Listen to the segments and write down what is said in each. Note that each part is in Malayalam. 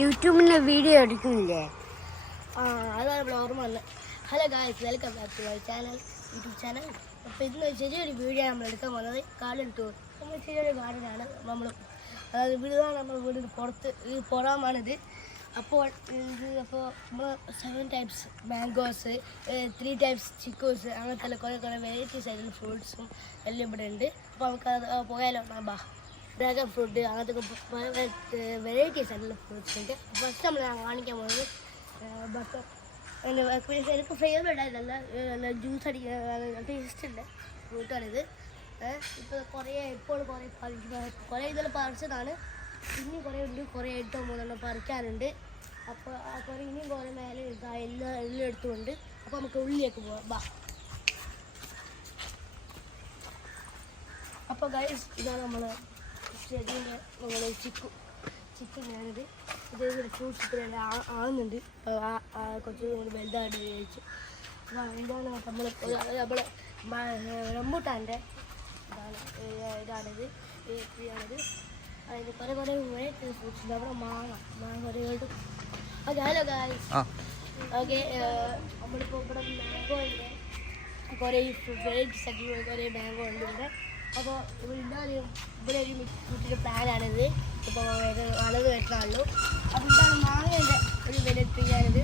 യൂട്യൂബിലെ വീഡിയോ എടുക്കുന്നില്ലേ? അതാണ് ഇവിടെ ഓർമ്മ വന്നത്. Hello guys, welcome back to my channel, YouTube channel. അപ്പോൾ ഇന്ന് ചെറിയൊരു വീഡിയോ നമ്മൾ എടുക്കാൻ പോകുന്നത് ഗാർഡൻ ടൂർ. നമ്മൾ ചെറിയൊരു ഗാർഡനാണ് അതായത് ഇവിടുന്നാണ് നമ്മൾ വീടിന് പുറത്ത് പുറമാണിത്. അപ്പോൾ നമ്മൾ 7 ടൈപ്സ് മാംഗോസ്, 3 ടൈപ്സ് ചിക്കൂസ്, അങ്ങനത്തെ കുറേ വെറൈറ്റീസ് ആയിട്ടുള്ള ഫ്രൂട്ട്സും എല്ലാം ഇവിടെ ഉണ്ട്. അപ്പോൾ നമുക്ക് അത് പോയാലോ? ഡ്രാഗൺ ഫ്രൂട്ട്, അങ്ങനത്തെ പല വെറൈറ്റീസ് ആയിട്ടുള്ള ഫ്രൂട്ട്സ് ഉണ്ട്. ഫസ്റ്റ് നമ്മൾ കാണിക്കാൻ പോകുന്നത് ബട്ടർ. എനിക്ക് ഫേവറേറ്റ് ആയിട്ടല്ല, നല്ല ജ്യൂസ് അടിക്കുന്ന ടേസ്റ്റുണ്ട് ഫ്രൂട്ടാണിത്. ഇപ്പോൾ കുറേ ഇതെല്ലാം പറിച്ചതാണ്. ഇനിയും കുറേ ഉണ്ട്, കുറേ 8-9 പറിക്കാനുണ്ട്. അപ്പോൾ കുറേ ഇനിയും കുറേ മേലെ എല്ലാം എടുത്തുകൊണ്ട്. അപ്പോൾ നമുക്ക് ഉള്ളിലേക്ക് പോവാം. അപ്പോൾ ഗൈസ്, ഇതാണ് നമ്മൾ ചെടീൻ്റെ ചിക്കു ഞാനിത് ഇതേപോലെ ഫ്രൂട്ട്സ് ഇത്ര ആകുന്നുണ്ട്. കുറച്ച് വലുതായിട്ട് കഴിച്ചു. ഇതാണ് നമ്മൾ റംബൂട്ടാൻ്റെ ഇതാണിത്. അതിന് കുറേ വെറൈറ്റി ഫ്രൂട്ട്സ് ഉണ്ട്. അവിടെ മാങ്ങ കുറേ കിട്ടും. Okay, hello guys. ഓക്കെ, നമ്മളിപ്പോൾ ഇവിടെ മാംഗോൻ്റെ കുറേ വെറൈറ്റീസ് ആക്കി കുറേ മാംഗോ ഉണ്ട് ഇവിടെ. അപ്പോൾ ഇവിടെ ഒരു കുട്ടിയുടെ പ്ലാനാണിത്. ഇപ്പോൾ വളവ് വരുന്നുള്ളൂ. അപ്പോൾ ഇതാണ് മാങ്ങേൻ്റെ ഒരു വെറൈറ്റി ഞാനിത്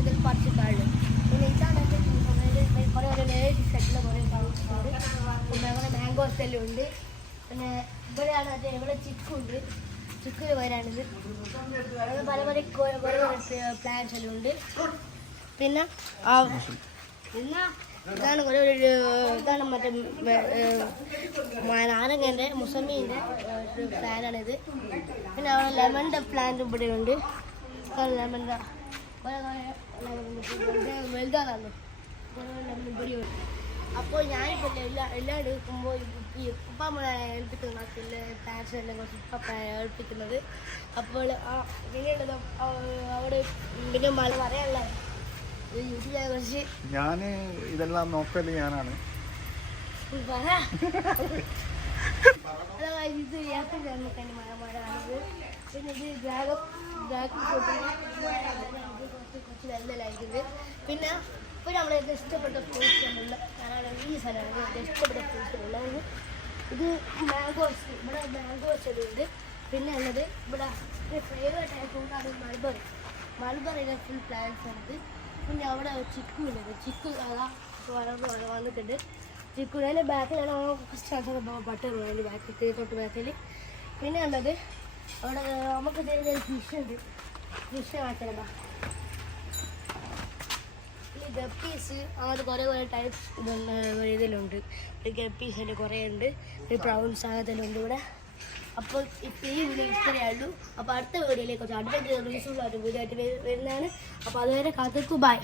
ഇതിൽ പറിച്ചിട്ടുള്ളൂ. പിന്നെ ഇതാണ് കുറേ വെറൈറ്റീസ് ആയിട്ടുള്ള കുറേ ഫ്രൂട്ട്സുണ്ട്. കുറേ മാംഗോസ് എല്ലാം ഉണ്ട്. പിന്നെ ഇവിടെയാണ് ഇവിടെ ചിക്കുണ്ട്. ചിക്കുന് വരാണിത്. പല കുറേ പ്ലാന്റ്സ് എല്ലാം ഉണ്ട്. പിന്നെ ഇതാണ് ഇതാണ് മറ്റേ നാരങ്ങൻ്റെ മുസമ്മീൻ്റെ ഒരു പ്ലാനാണിത്. പിന്നെ അവിടെ ലെമണിൻ്റെ പ്ലാന്റ് ഇവിടെ ഉണ്ട്. ലെമണിൻ്റെ വലുതാണല്ലോ ലെമൺ ഇവിടെ ഉണ്ട്. അപ്പോൾ ഞാനിപ്പോൾ എല്ലാം എടുക്കുമ്പോൾ ഈ ഉപ്പ നമ്മളെ ഏൽപ്പിക്കുന്ന പ്ലാന്റ്സ് എല്ലാം കുറച്ച് ഉപ്പ ഏൽപ്പിക്കുന്നത്. അപ്പോൾ പിന്നീട് അവിടെ പിന്നെ മഴ പറയാനുള്ള ഞാൻ ഇതെല്ലാം നോക്കല് ഞാനാണ്. ഇത് മരമാണത്. പിന്നെ ഇത് ഡ്രാഗൺ കുറച്ച് വലുതായിരിക്കുന്നത്. പിന്നെ ഇപ്പോൾ നമ്മളെ ഇഷ്ടപ്പെട്ട ഫ്രൂട്ട്സ് ഉള്ള ഈ സ്ഥലമാണ് എൻ്റെ ഇഷ്ടപ്പെട്ട ഫ്രൂട്ട്സ് ഉള്ളത്. ഇത് മാംഗോസ്, ഇവിടെ മാംഗോസ് ഉണ്ട്. പിന്നെ ഉള്ളത് ഇവിടെ ഫേവറേറ്റ് ആയ ഫ്രൂട്ടാണ് മൾബറിയുടെ ഫുൾ പ്ലാന്റ്സ് ഉണ്ട്. പിന്നെ അവിടെ ചിക്കു ഉള്ളത്. ചിക്കു വന്നിട്ടുണ്ട്. ചിക്കു അതിൻ്റെ ബാക്കിലാണ് ഫസ്റ്റ് ബട്ടർ അതിൻ്റെ ബാക്കിൽ തൊട്ട് ബാക്കിൽ. പിന്നെ ഉള്ളത് അവിടെ നമുക്ക് ഫിഷ് ഉണ്ട്. ഫിഷ് മാറ്റണം. ഈ ഗപ്പീസ് അങ്ങനത്തെ കുറേ ടൈപ്സ് ഇതിലുണ്ട്. ഗപ്പീസിൻ്റെ കുറേ ഉണ്ട്. പ്രൗൺസ് അങ്ങനത്തെ ഉണ്ട് ഇവിടെ. അപ്പോൾ ഇപ്പോൾ ഈ വീഡിയോ ഇത്രയേ ഉള്ളൂ. അപ്പോൾ അടുത്ത വീഡിയോയിലേക്ക് കുറച്ച് അഡ്വഞ്ചർ റിസോഴ്സായിട്ട് വീഡിയോ ആയിട്ട് വരുന്നതാണ്. അപ്പോൾ അതുവരെ കാത്തിരിക്കൂ. ബൈ.